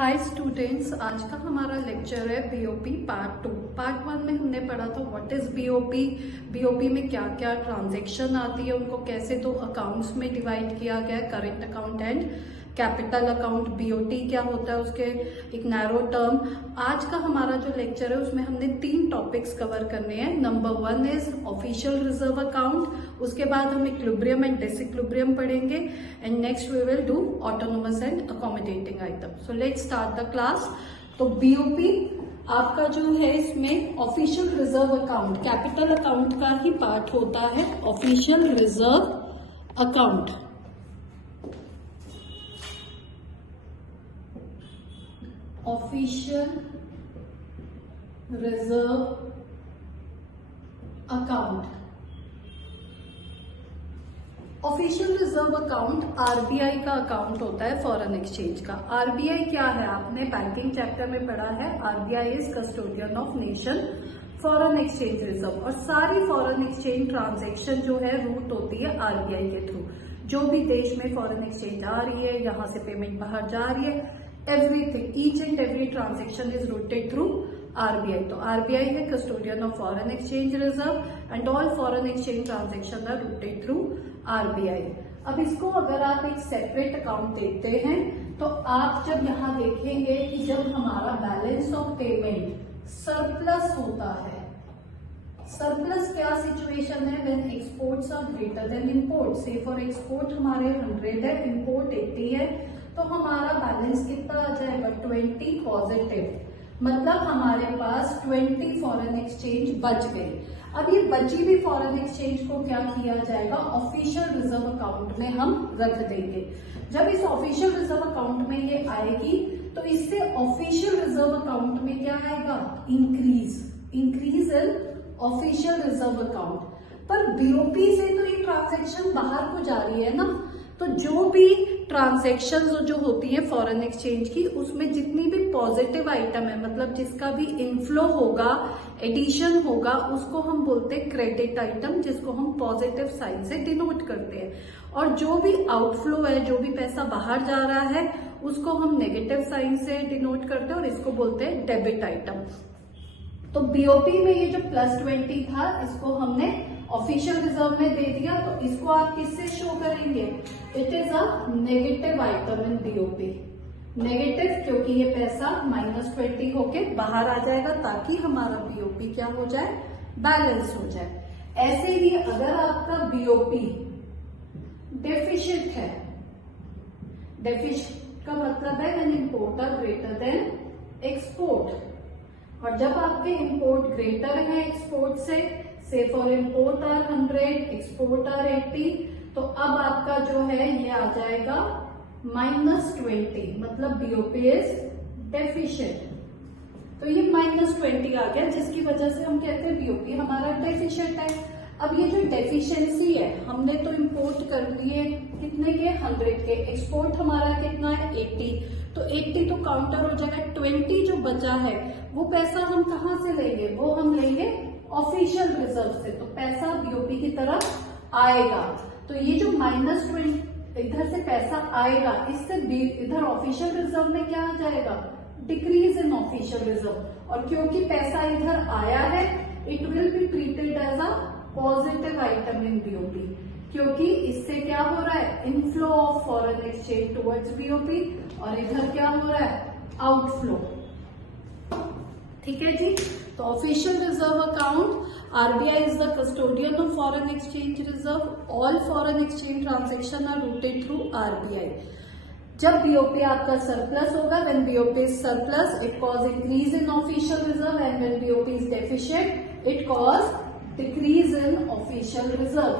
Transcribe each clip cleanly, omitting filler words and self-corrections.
Hi students, आज का हमारा लेक्चर है बीओपी पार्ट 2। पार्ट 1 में हमने पढ़ा था व्हाट इज बीओपी, बीओपी में क्या क्या ट्रांजैक्शन आती है, उनको कैसे दो अकाउंट्स में डिवाइड किया गया है, current account and capital account. BOT क्या होता है उसके एक नैरो टर्म। आज का हमारा जो लेक्चर है उसमें हमने 3 टॉपिक्स कवर करने हैं। Number 1 is official reserve account, उसके बाद हम इक्विलिब्रियम एंड डिसइक्विलिब्रियम पढ़ेंगे and next we will do autonomous and accommodating item. So let's start the class. तो बीओपी आपका जो है इसमें official reserve account capital account का ही पार्ट होता है। Official reserve account, official reserve account. Official reserve account RBI का अकाउंट होता है फॉरेन एक्सचेंज का। आरबीआई क्या है, आपने बैंकिंग चैप्टर में पढ़ा है। RBI is custodian of nation foreign exchange reserve, और सारी फॉरेन एक्सचेंज ट्रांजैक्शन जो है रूट होती है आरबीआई के थ्रू। जो भी देश में फॉरेन एक्सचेंज आ रही है, यहां से पेमेंट बाहर जा रही है, everything, each and every transaction is routed through RBI. तो आरबीआई है custodian of foreign exchange reserve and all foreign exchange transaction are routed through RBI. अब इसको अगर आप एक सेपरेट अकाउंट देखते हैं तो आप जब यहां देखेंगे कि जब हमारा बैलेंस ऑफ पेमेंट सरप्लस होता है, सरप्लस क्या सिचुएशन है, when exports are greater than import. Say for export हमारे 100 है, इंपोर्ट 80 है, तो हमारा बैलेंस कितना आ जाएगा 20 पॉजिटिव, मतलब हमारे पास 20 फॉरेन एक्सचेंज बच गई। अब ये बची हुई फॉरेन एक्सचेंज को क्या किया जाएगा, ऑफिशियल रिजर्व अकाउंट में हम रख देंगे। जब इस ऑफिशियल रिजर्व अकाउंट में ये आएगी तो इससे ऑफिशियल रिजर्व अकाउंट में क्या आएगा, increase in official reserve account. पर बीओपी से तो ये ट्रांजैक्शन बाहर को जा रही है ना, तो जो भी ट्रांजैक्शन जो होती है फॉरेन एक्सचेंज की, उसमें जितनी भी पॉजिटिव आइटम है, मतलब जिसका भी इनफ्लो होगा, एडिशन होगा, उसको हम बोलते हैं क्रेडिट आइटम, जिसको हम पॉजिटिव साइन से डिनोट करते हैं। और जो भी आउटफ्लो है, जो भी पैसा बाहर जा रहा है, उसको हम नेगेटिव साइन से डिनोट करते हैं और इसको बोलते हैं डेबिट आइटम। तो बीओपी में ये जो +20 था, इसको हमने ऑफिशियल रिजर्व में दे दिया, तो इसको आप किससे शो करेंगे, it is a negative item in BOP. Negative क्योंकि ये पैसा -20 होके बाहर आ जाएगा, ताकि हमारा बीओपी क्या हो जाए, बैलेंस हो जाए। ऐसे ही अगर आपका बीओपी डेफिशिएंट है, डेफिशिएंट का मतलब है when import are greater than export, और जब आपके इंपोर्ट ग्रेटर है एक्सपोर्ट से for import are 100, export are 80, तो अब आपका जो है ये आ जाएगा -20, मतलब बीओपी इज डेफिशिएंट। तो ये -20 आ गया, जिसकी वजह से हम कहते हैं बीओपी हमारा डेफिशिएंट है। अब ये जो डेफिशिएंसी है, हमने तो इंपोर्ट कर लिए कितने के, 100 के, एक्सपोर्ट हमारा कितना है 80, तो 80 तो काउंटर हो जाएगा, 20 जो बचा है वो पैसा हम कहां से लेंगे, वो हम लेंगे ऑफिशियल रिजर्व से, तो पैसा बीओपी की तरफ आएगा। तो ये जो -20 इधर से पैसा आएगा, इससे इधर ऑफिशियल रिजर्व में क्या आ जाएगा, डिक्रीज इन ऑफिशियल रिजर्व। और क्योंकि पैसा इधर आया है, it will be treated as a positive item in BOP, क्योंकि इससे क्या हो रहा है, inflow of foreign exchange towards BOP, और इधर क्या हो रहा है, आउटफ्लो। ठीक है जी। तो official reserve account, RBI is the custodian of foreign exchange reserve, all foreign exchange transaction are routed through RBI. जब बीओपी आपका सरप्लस होगा, when BOP is surplus it cause increase in official reserve, and when BOP is deficient it cause decrease in official reserve.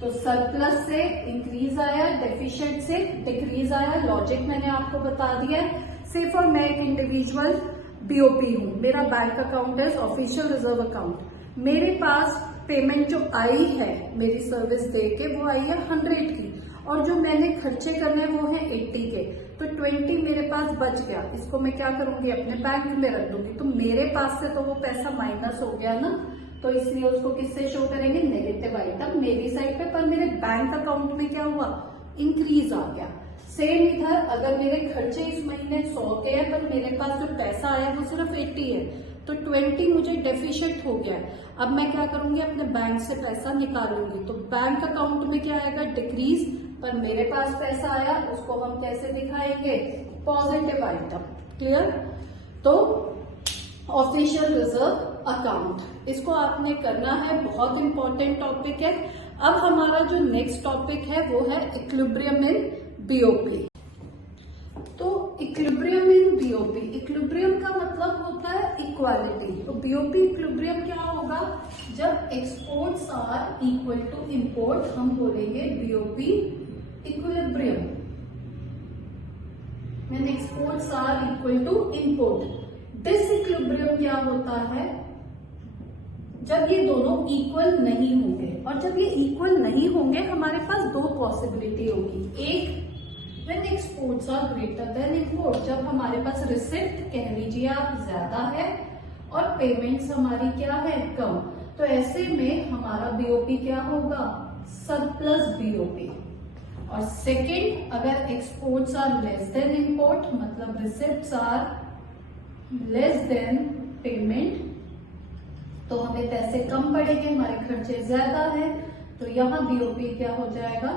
तो surplus से increase आया, deficient से decrease आया, logic मैंने आपको बता दिया है। से फॉर मैं एक इंडिविजुअल बीओपी हूं, मेरा बैंक अकाउंट है ऑफिशियल रिजर्व अकाउंट, मेरे पास पेमेंट जो आई है मेरी सर्विस दे के, वो आई है 100 की, और जो मैंने खर्चे करने वो है 80 के, तो 20 मेरे पास बच गया, इसको मैं क्या करूंगी, अपने बैंक में रख दूंगी। तो मेरे पास से तो वो पैसा माइनस हो गया ना, तो इसलिए उसको किससे शो करेंगे, नेगेटिव आइटम मेरी साइड पे, पर मेरे बैंक अकाउंट में क्या हुआ, इंक्रीज आ गया। सेम इधर अगर मेरे खर्चे इस महीने 100 के हैं पर मेरे पास जो पैसा आया वो सिर्फ 80 है, तो 20 मुझे डेफिशिएंट हो गया है। अब मैं क्या करूंगी, अपने बैंक से पैसा निकालूंगी, तो बैंक अकाउंट में क्या आएगा, डिक्रीज, पर मेरे पास पैसा आया, उसको हम कैसे दिखाएंगे, पॉजिटिव आइटम। क्लियर? तो ऑफिशियल रिजर्व अकाउंट, इसको आपने करना है, बहुत इंपॉर्टेंट टॉपिक है। अब हमारा जो नेक्स्ट टॉपिक है वो है इक्विलिब्रियम इन बीओपी। तो इक्विलिब्रियम इन बीओपी, इक्विलिब्रियम का मतलब होता है इक्वालिटी। तो बीओपी इक्विलिब्रियम क्या होगा, जब exports are equal to import, हम बोलेंगे BOP equilibrium. When exports are equal to import. Disequilibrium क्या होता है, जब ये दोनों इक्वल नहीं होंगे, और जब ये इक्वल नहीं होंगे हमारे पास दो पॉसिबिलिटी होगी। एक, when exports are greater than import, जब हमारे पास रिसिप्ट कह लीजिए आप ज्यादा है और पेमेंट्स हमारी क्या है, कम, तो ऐसे में हमारा बीओपी क्या होगा, सरप्लस बीओपी। और सेकेंड, अगर exports are less than import, मतलब receipts are less than payment, तो हमें पैसे कम पड़ेंगे, हमारे खर्चे ज्यादा है, तो यहाँ बीओपी क्या हो जाएगा,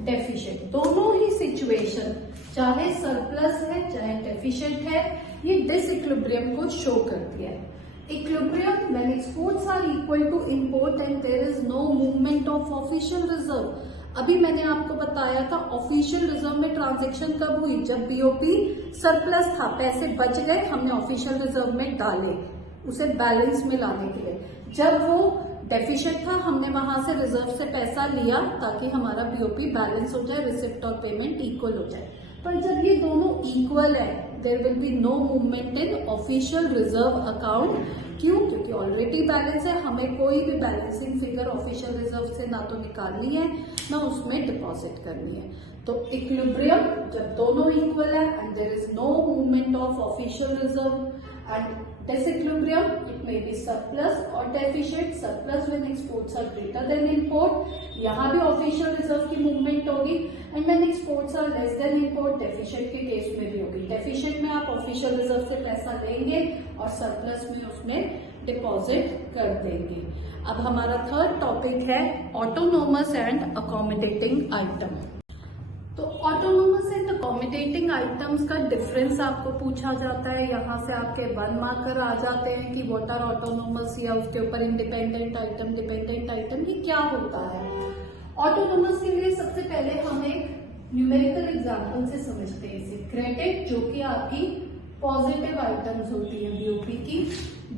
डेफिशिएंट। दोनों ही सिचुएशन, चाहे सरप्लस है चाहे डेफिशिएंट है, ये डिसइक्विलिब्रियम को शो करती है। Equilibrium when exports are equal to import and there is no movement of official reserve. अभी मैंने आपको बताया था ऑफिशियल रिजर्व में ट्रांजैक्शन कब हुई, जब बीओपी सरप्लस था, पैसे बच गए, हमने ऑफिशियल रिजर्व में डाले उसे बैलेंस में लाने के लिए। जब वो डेफिशिएंट था, हमने वहां से रिजर्व से पैसा लिया ताकि हमारा बीओपी बैलेंस हो जाए, रिसिप्ट और पेमेंट इक्वल हो जाए। पर जब ये दोनों इक्वल है, there will be no movement in official reserve account. क्यों? क्योंकि ऑलरेडी बैलेंस है, हमें कोई भी बैलेंसिंग फिगर ऑफिशियल रिजर्व से ना तो निकालनी है ना उसमें डिपॉजिट करनी है। तो इक्विलिब्रियम जब दोनों इक्वल है and there is no movement of official reserve, and disequilibrium it may be surplus or deficit, surplus when exports are greater than import, यहाँ भी ऑफिशियल रिजर्व की मूवमेंट होगी, and when exports are less than import, deficient के case में भी होगी। Deficient में आप ऑफिशियल रिजर्व से पैसा लेंगे और सरप्लस में उसमें डिपॉजिट कर देंगे। अब हमारा थर्ड टॉपिक है ऑटोनोमस एंड अकोमोडेटिंग आइटम। तो ऑटोनोमस एंड अकोमोडेटिंग आइटम्स का डिफरेंस आपको पूछा जाता है, यहाँ से आपके 1 मार्कर आ जाते हैं कि व्हाट आर ऑटोनोमस, या उसके ऊपर इंडिपेंडेंट आइटम, डिपेंडेंट आइटम, ये क्या होता है। ऑटोनोमस के लिए सबसे पहले हम एक न्यूमेरिकल एग्जांपल से समझते हैं इसे। क्रेडिट जो कि आपकी पॉजिटिव आइटम्स होती है बीओपी की,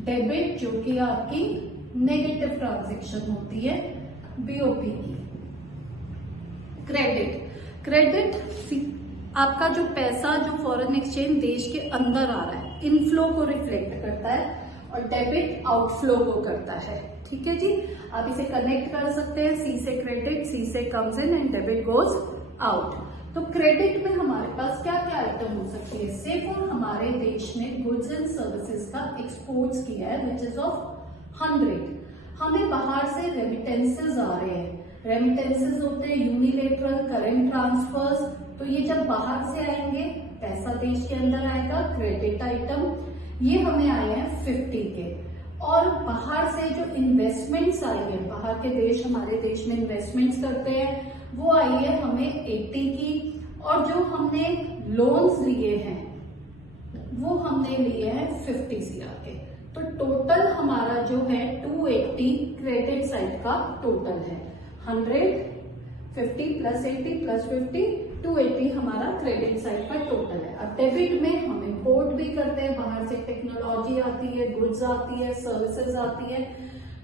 डेबिट जो कि आपकी नेगेटिव ट्रांजेक्शन होती है बीओपी की। क्रेडिट आपका जो पैसा जो फॉरेन एक्सचेंज देश के अंदर आ रहा है, इनफ्लो को रिफ्लेक्ट करता है, और डेबिट आउटफ्लो को करता है। ठीक है जी, आप इसे कनेक्ट कर सकते हैं, सी से क्रेडिट, सी से comes in and debit goes out. तो क्रेडिट में हमारे पास क्या क्या आइटम हो सकती है। से फॉर हमारे देश ने गुड्स एंड सर्विसेज का एक्सपोर्ट्स किया है विच इज ऑफ 100, हमें बाहर से रेमिटेंसेज आ रहे हैं। रेमिटेंसेज होते हैं यूनिलेटरल करेंट ट्रांसफर्स, तो ये जब बाहर से आएंगे पैसा देश के अंदर आएगा, क्रेडिट आइटम, ये हमें आए हैं 50 के। और बाहर से जो इन्वेस्टमेंट्स आई है, बाहर के देश हमारे देश में इन्वेस्टमेंट्स करते हैं, वो आई है हमें 80 की, और जो हमने लोन्स लिए हैं वो हमने लिए हैं 50 CR के। तो टोटल हमारा जो है 280 क्रेडिट साइड का टोटल है। 100, 50 प्लस 80 प्लस 50, 280 हमारा क्रेडिट साइड का टोटल है। अब डेबिट में हम इंपोर्ट भी करते हैं, बाहर से टेक्नोलॉजी आती है, गुड्स आती है, सर्विसेज आती है,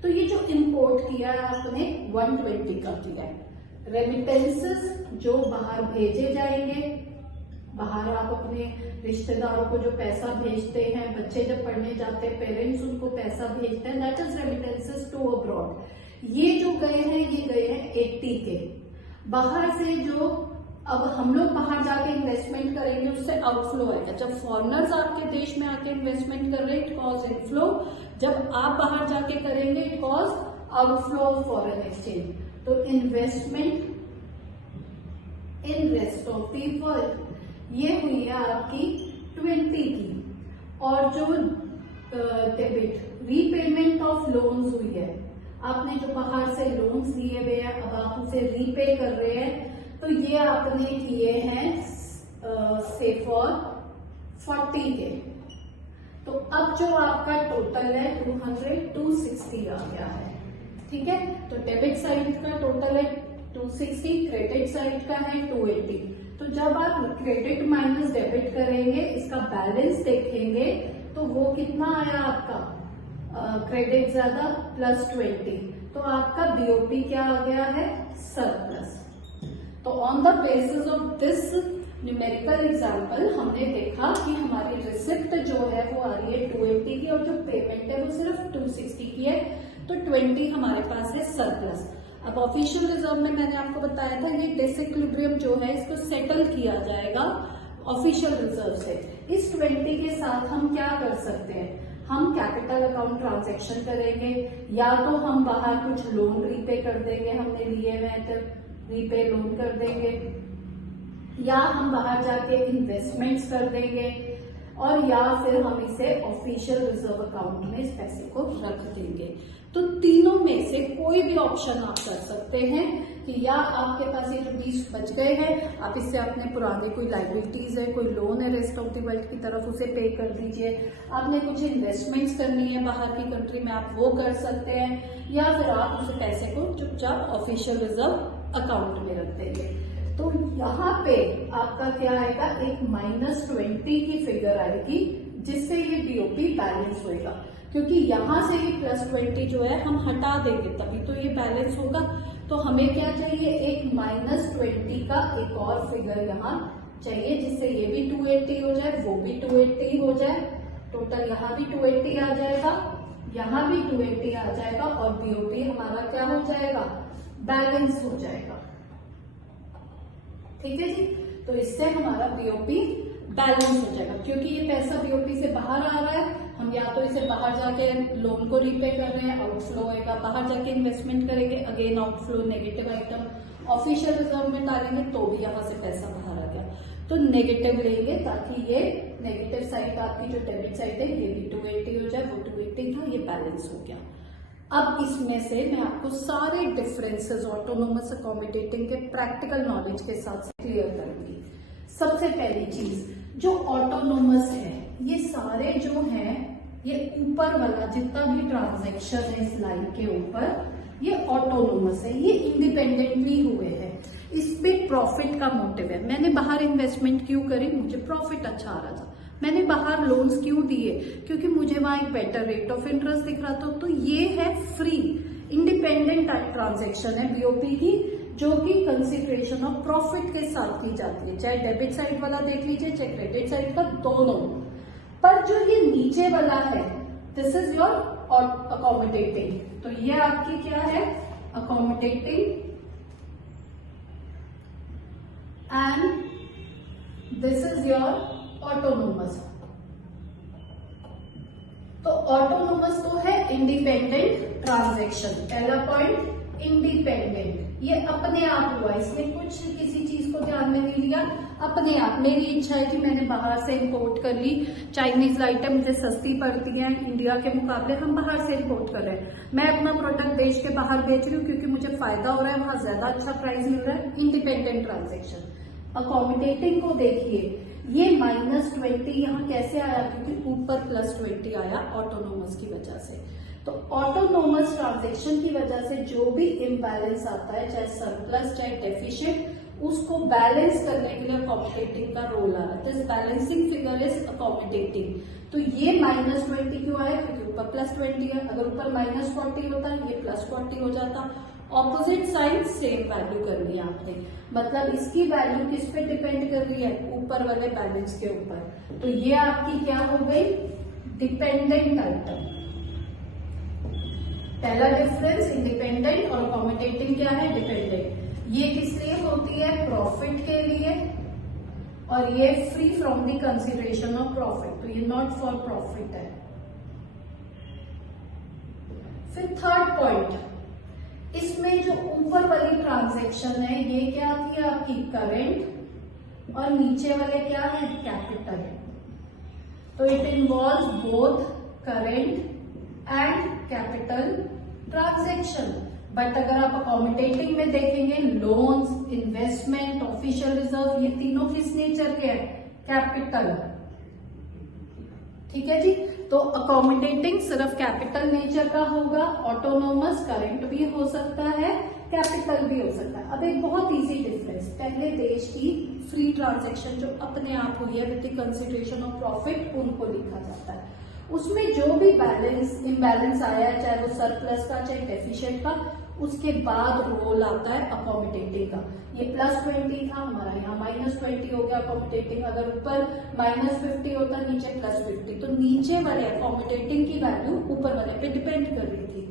तो ये जो इंपोर्ट किया है आपने 120 का किया है। रेमिटेंसेस जो बाहर भेजे जाएंगे, बाहर आप अपने रिश्तेदारों को जो पैसा भेजते हैं, बच्चे जब पढ़ने जाते हैं पेरेंट्स उनको पैसा भेजते हैं, that is remittances to abroad. ये जो गए हैं ये गए हैं 80 के। बाहर से जो अब हम लोग बाहर जाके इन्वेस्टमेंट करेंगे उससे आउटफ्लो आएगा। जब फॉरेनर्स आपके देश में आके इन्वेस्टमेंट कर रहे हैं इट कॉज इनफ्लो, जब आप बाहर जाके करेंगे it cause outflow of foreign exchange. तो investment in rest of the world. ये हुई है आपकी 20 की। और जो डेबिट रीपेमेंट ऑफ लोन्स हुई है, आपने जो बाहर से लोन्स लिए हुए हैं अब आप उसे रीपे कर रहे हैं, तो ये आपने किए हैं से फॉर 40 के। तो अब जो आपका टोटल है 260 आ गया है। ठीक है, तो डेबिट साइड का टोटल है 260, क्रेडिट साइड का है 280। तो जब आप क्रेडिट माइनस डेबिट करेंगे, इसका बैलेंस देखेंगे, तो वो कितना आया आपका, क्रेडिट ज्यादा +20, तो आपका बीओपी क्या आ गया है, सरप्लस। तो on the basis of this numerical example हमने देखा कि हमारी रिसिप्ट जो है वो आ रही है 280 की, और जो पेमेंट है वो सिर्फ 260 की है, तो 20 हमारे पास है सरप्लस। अब ऑफिशियल रिजर्व में मैंने आपको बताया था ये डिसइक्विलिब्रियम जो है इसको सेटल किया जाएगा ऑफिशियल रिजर्व से। इस 20 के साथ हम क्या कर सकते हैं, हम कैपिटल अकाउंट ट्रांजैक्शन करेंगे, या तो हम बाहर कुछ लोन रीपे कर देंगे, हमने लिए हुए हैं तो रीपे लोन कर देंगे, या हम बाहर जाके इन्वेस्टमेंट्स कर देंगे, और या फिर हम इसे ऑफिशियल रिजर्व अकाउंट में इस पैसे को रख देंगे। तो तीनों में से कोई भी ऑप्शन आप कर सकते हैं कि या आपके पास ये जो 20 बच गए हैं आप इससे अपने पुराने कोई लाइबिलिटीज है, कोई लोन है रेस्ट ऑफ द वर्ल्ड की तरफ, उसे पे कर दीजिए। आपने कुछ इन्वेस्टमेंट्स करनी है बाहर की कंट्री में, आप वो कर सकते हैं, या फिर आप उस पैसे को चुपचाप ऑफिशियल रिजर्व अकाउंट में रख देंगे। तो यहाँ पे आपका क्या आएगा, एक -20 की फिगर आएगी, जिससे ये बीओपी बैलेंस होएगा, क्योंकि यहाँ से ये +20 जो है हम हटा देंगे तभी तो ये बैलेंस होगा। तो हमें क्या चाहिए, एक -20 का एक और फिगर यहाँ चाहिए, जिससे ये भी 280 हो जाए, वो भी 280 हो जाए, टोटल यहाँ भी 280 आ जाएगा, यहाँ भी 280 आ जाएगा, और बीओपी हमारा क्या हो जाएगा, बैलेंस हो जाएगा। ठीक है जी, तो इससे हमारा बीओपी बैलेंस हो जाएगा, क्योंकि ये पैसा बीओपी से बाहर आ रहा है, हम या तो इसे बाहर जाके लोन को रीपे कर रहे हैं, आउटफ्लो होएगा, बाहर जाके इन्वेस्टमेंट करेंगे, again outflow, negative item, official reserve में डालेंगे तो भी यहाँ से पैसा बाहर आ गया, तो नेगेटिव लेंगे, ताकि ये नेगेटिव साइड आपकी जो डेबिट साइड है ये भी 280 हो जाए, वो 280 था, ये बैलेंस हो गया। अब इसमें से मैं आपको सारे डिफरेंसेस ऑटोनोमस अकोमोडेटिंग के प्रैक्टिकल नॉलेज के साथ क्लियर करूंगी। सबसे पहली चीज, जो ऑटोनोमस है, ये सारे जो हैं, ये ऊपर वाला जितना भी ट्रांजैक्शन है इस लाइन के ऊपर, ये ऑटोनोमस है, ये इंडिपेंडेंटली हुए हैं। इस पे प्रॉफिट का मोटिव है, मैंने बाहर इन्वेस्टमेंट क्यों करी, मुझे प्रॉफिट अच्छा आ रहा था, मैंने बाहर लोन्स क्यों दिए, क्योंकि मुझे वहां एक बेटर रेट ऑफ इंटरेस्ट दिख रहा था। तो ये है फ्री इंडिपेंडेंट ट्रांजैक्शन है बीओपी की, जो कि कंसिडरेशन ऑफ प्रॉफिट के साथ की जाती है, चाहे डेबिट साइड वाला देख लीजिए चाहे क्रेडिट साइड का, दोनों। पर जो ये नीचे वाला है, दिस इज योर अकोमोडेटिंग, तो ये आपकी क्या है, accommodating, and this is your autonomous. तो ऑटोनोमस तो है इंडिपेंडेंट ट्रांजैक्शन, पहला पॉइंट इंडिपेंडेंट, ये अपने आप हुआ, इसने कुछ किसी चीज को ध्यान में नहीं लिया, अपने आप। मेरी इच्छा है कि मैंने बाहर से इंपोर्ट कर ली, चाइनीज आइटम मुझे सस्ती पड़ती है इंडिया के मुकाबले, हम बाहर से इंपोर्ट कर रहे हैं, मैं अपना प्रोडक्ट देश के बाहर बेच रही हूँ क्योंकि मुझे फायदा हो रहा है, वहां ज्यादा अच्छा प्राइस मिल रहा है, इंडिपेंडेंट ट्रांजैक्शन। अकोमोडेटिंग को देखिए, ये -20 यहाँ कैसे आया, क्योंकि ऊपर +20 आया ऑटोनोमस की वजह से। तो ऑटोनोमस ट्रांजैक्शन की वजह से जो भी इम्बैलेंस आता है, चाहे सरप्लस चाहे डेफिशिएंट, उसको बैलेंस करने के लिए अकोमोडेटिंग का रोल आ रहा है। This balancing figure is accommodating. तो ये -20 क्यों आया, क्योंकि ऊपर +20 है, अगर ऊपर -40 होता ये +40 हो जाता। ऑपोजिट साइड सेम वैल्यू करनी है आपने, मतलब इसकी वैल्यू किस पे डिपेंड कर रही है, ऊपर वाले बैलेंस के ऊपर। तो ये आपकी क्या हो गई, डिपेंडेंट आइटम। पहला डिफरेंस इंडिपेंडेंट और अकोमोडेटिंग क्या है, डिपेंडेंट। ये किस लिए होती है, प्रॉफिट के लिए, और ये free from the consideration of profit, तो ये नॉट फॉर प्रॉफिट है। फिर थर्ड पॉइंट, इसमें जो ऊपर वाली ट्रांजैक्शन है ये क्या थी आपकी करेंट, और नीचे वाले क्या है कैपिटल। तो it involve both current and capital transaction. But अगर आप अकोमोडेटिंग में देखेंगे, लोन्स, इन्वेस्टमेंट, ऑफिशियल रिजर्व, ये तीनों किस नेचर के हैं, कैपिटल। ठीक है जी। तो अकोमोडेटिंग सिर्फ कैपिटल नेचर का होगा, ऑटोनोमस करेंट भी हो सकता है, कैपिटल भी हो सकता है। अब एक बहुत इजी डिफरेंस, पहले देश की फ्री ट्रांजैक्शन जो अपने आप हुई है with the consideration of profit, उनको लिखा जाता है। उसमें जो भी बैलेंस इम्बैलेंस आया है, चाहे वो सरप्लस का चाहे डेफिशिएंट का, उसके बाद रोल आता है अकोमोडेटिंग का। ये +20 था हमारा, यहाँ -20 हो गया अकोमोडेटिंग। अगर ऊपर -50 होता, नीचे +50, तो नीचे वाले अकोमोडेटिंग की वैल्यू ऊपर वाले पे डिपेंड कर रही थी।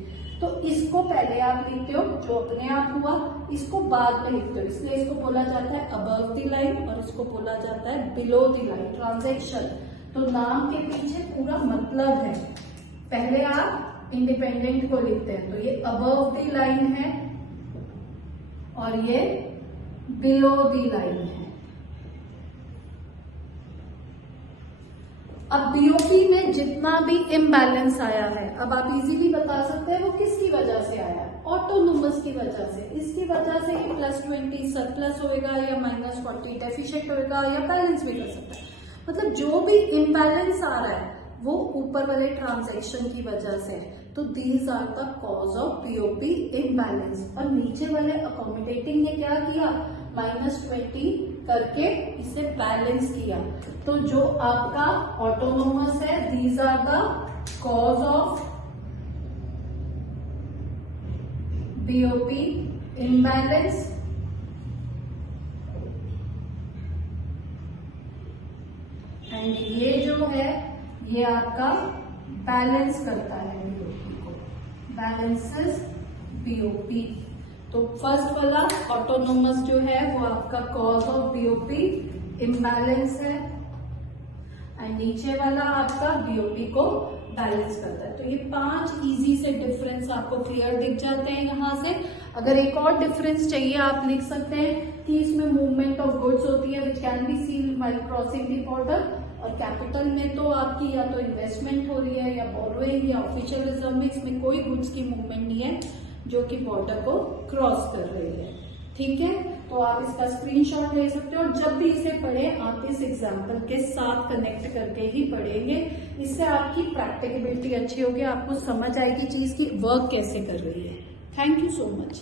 तो इसको पहले आप लिखते हो जो अपने आप हुआ, इसको बाद में लिखते हो, इसलिए इसको बोला जाता है अबव द लाइन और इसको बोला जाता है बिलो द लाइन ट्रांजैक्शन। तो नाम के पीछे पूरा मतलब है। पहले आप इंडिपेंडेंट को लिखते हैं, तो ये अबव द लाइन है और ये बिलो द लाइन है। अब बीओपी में जितना भी इम्बैलेंस आया है, अब आप इजीली बता सकते हैं वो किसकी वजह से आया है, ऑटोनोमस की वजह से। इसकी वजह से ये +20 सरप्लस होएगा या -40 डेफिशिएंट होएगा या बैलेंस भी कर सकता है। मतलब जो भी इम्बैलेंस आ रहा है वो ऊपर वाले ट्रांजैक्शन की वजह से है। तो these are the cause of BOP imbalance. और नीचे वाले अकोमोडेटिंग ने क्या किया, -20 करके इसे बैलेंस किया। तो जो आपका ऑटोनोमस है, these are the cause of BOP imbalance. And ये जो है ये आपका बैलेंस करता है बीओपी को, बैलेंसेस बीओपी। तो फर्स्ट वाला ऑटोनोमस जो है वो आपका कॉज ऑफ बीओपी इम्बैलेंस है, एंड नीचे वाला आपका बीओपी को बैलेंस करता है। तो ये 5 इजी से डिफरेंस आपको क्लियर दिख जाते हैं यहाँ से। अगर एक और डिफरेंस चाहिए आप लिख सकते हैं कि इसमें मूवमेंट ऑफ गुड्स होती है which can be seen while crossing the border, और कैपिटल में तो आपकी या तो इन्वेस्टमेंट हो रही है या बोरोइंग या ऑफिशियल रिजर्व में, इसमें कोई गुड्स की मूवमेंट नहीं है जो कि बॉर्डर को क्रॉस कर रही है। ठीक है, तो आप इसका स्क्रीनशॉट ले सकते हो और जब भी इसे पढ़ें आप इस एग्जाम्पल के साथ कनेक्ट करके ही पढ़ेंगे। इससे आपकी प्रैक्टिकबिलिटी अच्छी होगी, आपको समझ आएगी चीज की वर्क कैसे कर रही है। Thank you so much.